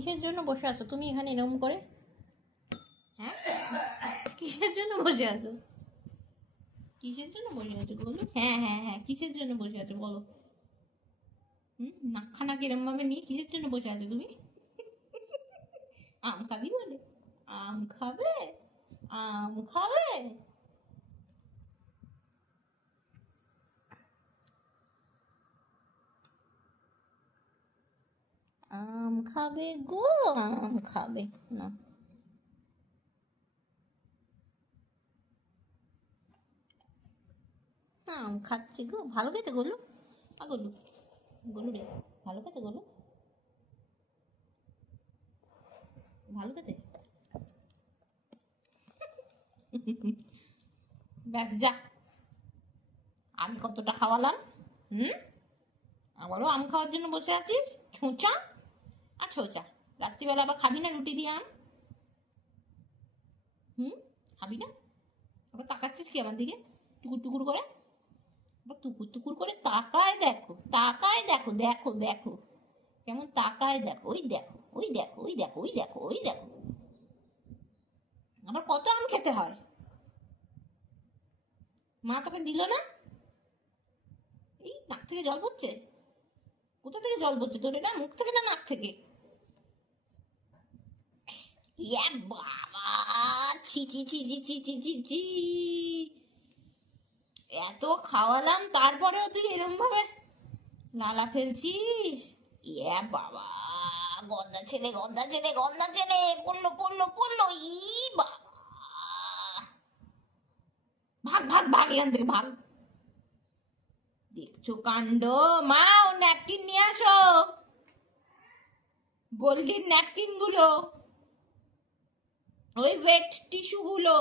কিসের জন্য বসে আছো তুমি এখানে এরকম করে? হ্যাঁ, কিসের জন্য বসে আছো? কিসের জন্য বসে আছো বলো? হ্যাঁ হ্যাঁ হ্যাঁ, কিসের জন্য বসে আছো বলো? নাকখানা কিরম ভাবে নিয়ে কিসের জন্য বসে আছো তুমি? আম খাবি বলে? আম খাবে? আম খাবে? আম খাবে গো, আম খাবে না? আম খাচ্ছি গো, ভালো খেতে গোলু। গোলু, গোলু রে, ভালো খেতে গোলু, ভালো খেতে। ব্যাস যা, আগে কতটা খাওয়ালাম। হুম, আবারও আম খাওয়ার জন্য বসে আছিস? ছোঁচা আর ছোঁচা। রাত্রিবেলা আবার খাবি না রুটি দিয়ে আম? খাবি না? আবার তাকাচ্ছিস কি আমার দিকে টুকুর টুকুর করে? আবার টুকুর টুকুর করে তাকায় দেখো, তাকায় দেখো, দেখো দেখো কেমন তাকায় দেখো, ওই দেখো, ওই দেখো, ওই দেখো, ওই দেখো, ওই দেখো। আবার কত আম খেতে হয়? মা তোকে দিল না? এই নাক থেকে জল পড়ছে? কোথা থেকে জল পড়ছে তোর? এটা মুখ থেকে না নাক থেকে? ইয়া বাবা, ছি ছি ছি ছি ছি ছি ছি ছি। এত খাওয়ালাম তারপরেও তুই এরম ভাবে লালা ফেলছিস? ইয়া বাবা, গন্ধা ছেলে, গন্ধা ছেলে, গন্ধা ছেলে, পড়লো পড়লো পড়লো, ই বাবা। ভাগ ভাগ ভাগ এখান থেকে ভাগ। দেখছো কাণ্ড? মা, ও ন্যাপকিন নিয়ে আসো, গোল্ডেন ন্যাপকিন গুলো, ওই ওয়েট টিস্যু গুলো।